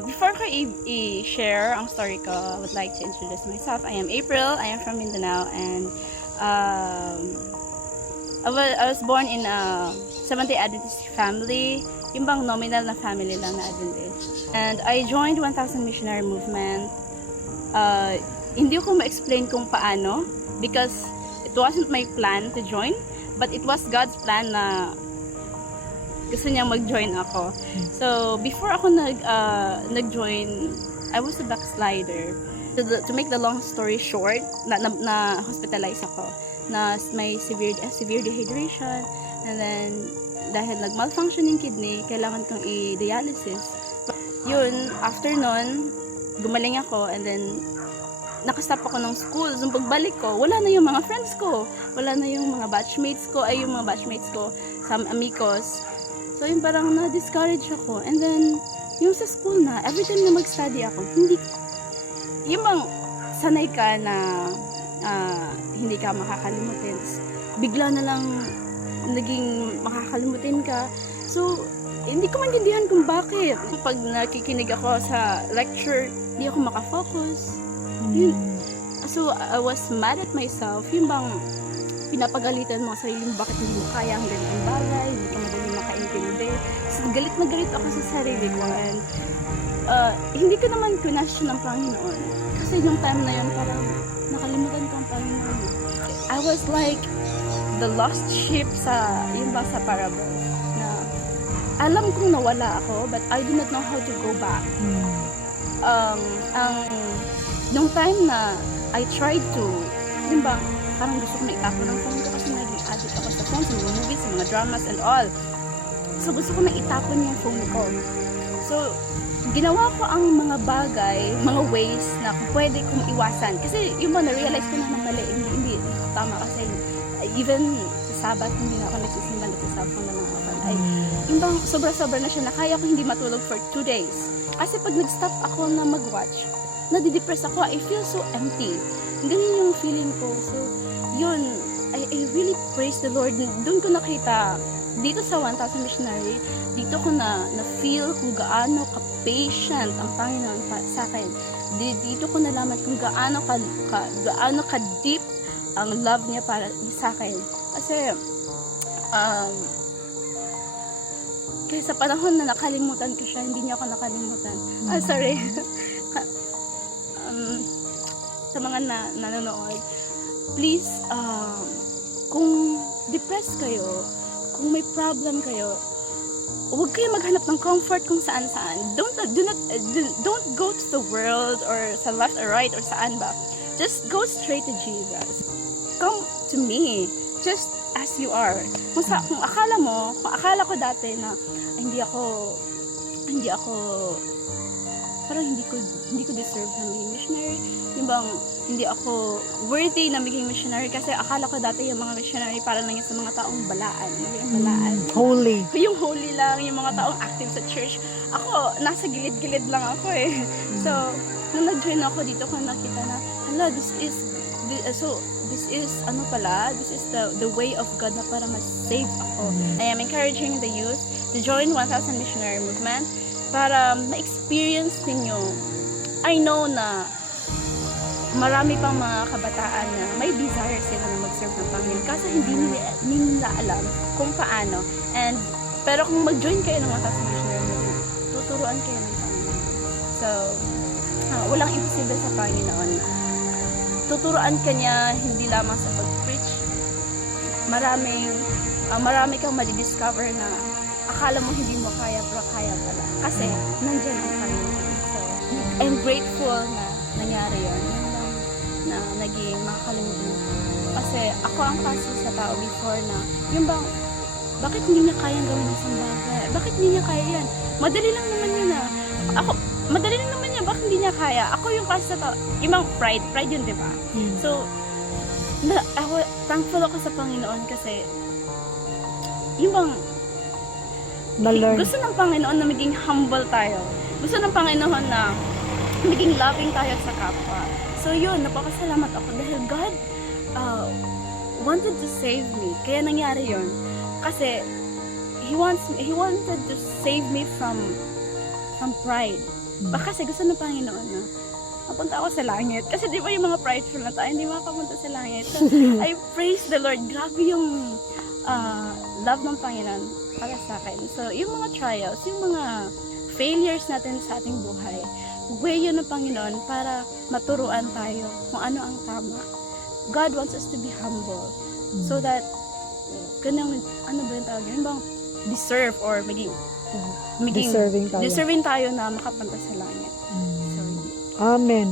Before ko i-share ang story ko, I would like to introduce myself. I am April. I am from Mindanao, and I was born in a Seventh-day Adventist family. Yung bang nominal na family lang na Adventist. And I joined 1000 Missionary Movement. Hindi ko ma-explain kung paano because it wasn't my plan to join, but it was God's plan na gusto niya mag-join ako. So, before ako nag-join, I was a backslider. To make the long story short, na hospitalize ako. Na may severe dehydration, and then dahil nag-malfunction yung kidney, kailangan kong i-dialysis. Yun, after nun, gumaling ako, and then nakastop ako ng school. So, pagbalik ko, wala na yung mga friends ko. Wala na yung mga batchmates ko, some amigos. So, yung parang na-discourage ako. And then, yung sa school na, every time na mag-study ako, yung bang sanay ka na hindi ka makakalimutin. Bigla na lang naging makakalimutin ka. So, hindi ko maintindihan kung bakit. Pag nakikinig ako sa lecture, hindi ako makafocus. So, I was mad at myself. Yung bang pinapagalitan mo sa sarili mo, bakit hindi mo kaya ang ganitong bagay, hindi ka madali makaintindi. So, galit na galit ako sa sarili ko, and hindi ko naman question ng Panginoon. Kasi yung time na yun, parang nakalimutan ko ang Panginoon. I was like the lost sheep yung ba sa parable, na alam kong nawala ako, but I do not know how to go back. Nung time na I tried to, yung ba, parang gusto ko na itapon ng phone ko kasi naging addict ako sa phone, sa mga movies, sa mga dramas and all. So, gusto ko na itapon yung phone ko. So, ginawa ko ang mga bagay, mga ways na pwede kong iwasan. Kasi yung mga na-realize ko na mali, hindi tama kasi even sa Sabat, hindi na ako nagsisimba, nagsiselfone na lang ako. Ay, yung bang sobra-sobra na siya na kaya ko hindi matulog for 2 days. Kasi pag nag-stop ako na mag-watch, nadidepress ako, I feel so empty. Ganyan yung feeling ko. So, yun, I really praise the Lord. Doon ko nakita, dito sa 1000 Missionary, dito ko na-feel kung gaano ka-patient ang Panginoon sa akin. Dito ko nalaman kung gaano ka-deep ang love niya para sa akin. Kasi, kaya sa panahon na nakalimutan ko siya, hindi niya ako nakalimutan. Sorry. Sa mga nanonood, please, kung depressed kayo, kung may problem kayo, huwag kayo maghanap ng comfort kung saan-saan. Don't go to the world or sa left or right or saan ba. Just go straight to Jesus. Come to me, just as you are. Kung akala ko dati na hindi ako parang hindi ko deserve na maging missionary. Yung bang hindi ako worthy na maging missionary kasi akala ko dati yung mga missionary para lang yung sa mga taong balaan. Yung balaan. Holy. Yung holy lang, yung mga taong active sa church. Ako, nasa gilid-gilid lang ako eh. So, nung nag-join ako dito ko nakita na, hala, this is the way of God na para ma-save ako. I am encouraging the youth to join 1000 Missionary Movement para ma-experience ninyo. I know na marami pang mga kabataan na may desire sila na mag-serve ng Panginoon kasi hindi nila alam kung paano. Pero kung mag-join kayo ng 1000 Missionary Movement, tuturuan kayo ng Panginoon. So, walang imposible sa Panginoon. Tuturuan ka niya hindi lamang sa pag-preach. Marami kang madidiscover na akala mo hindi mo kaya, pero kaya pala. Kasi, nandiyan ang Panginoon. So, I'm grateful na nangyari yun. Na naging makakalimutan ko. Kasi, ako ang kasi sa tao before na, yung bang, bakit hindi niya kayang gawin ng isang bagay? Bakit hindi niya kaya yan? Madali lang naman yun ah. Madali lang naman yan, bakit hindi niya kaya? Ako yung kasi sa tao, yung bang pride yun, di ba? So, ako, thankful ako sa Panginoon kasi, yung bang, gusto ng Panginoon na maging humble tayo. Gusto ng Panginoon na maging loving tayo sa kapwa. So yun, napakasalamat ako dahil God wanted to save me. Kaya nangyari yun. Kasi He wanted to save me from ang pride. Baka kasi gusto ng Panginoon na mapunta ako sa langit. Kasi di ba yung mga prideful na tayo, hindi makapunta sa langit. So, I praise the Lord. Grabe yung love ng Panginoon para sa akin. So, yung mga trials, yung mga failures natin sa ating buhay, way yun ng Panginoon para maturuan tayo kung ano ang tama. God wants us to be humble so that ganang, ano ba yung tawag yun? Bang deserve or maging Deserving tayo. deserving tayo na makapunta sa langit. So, Amen.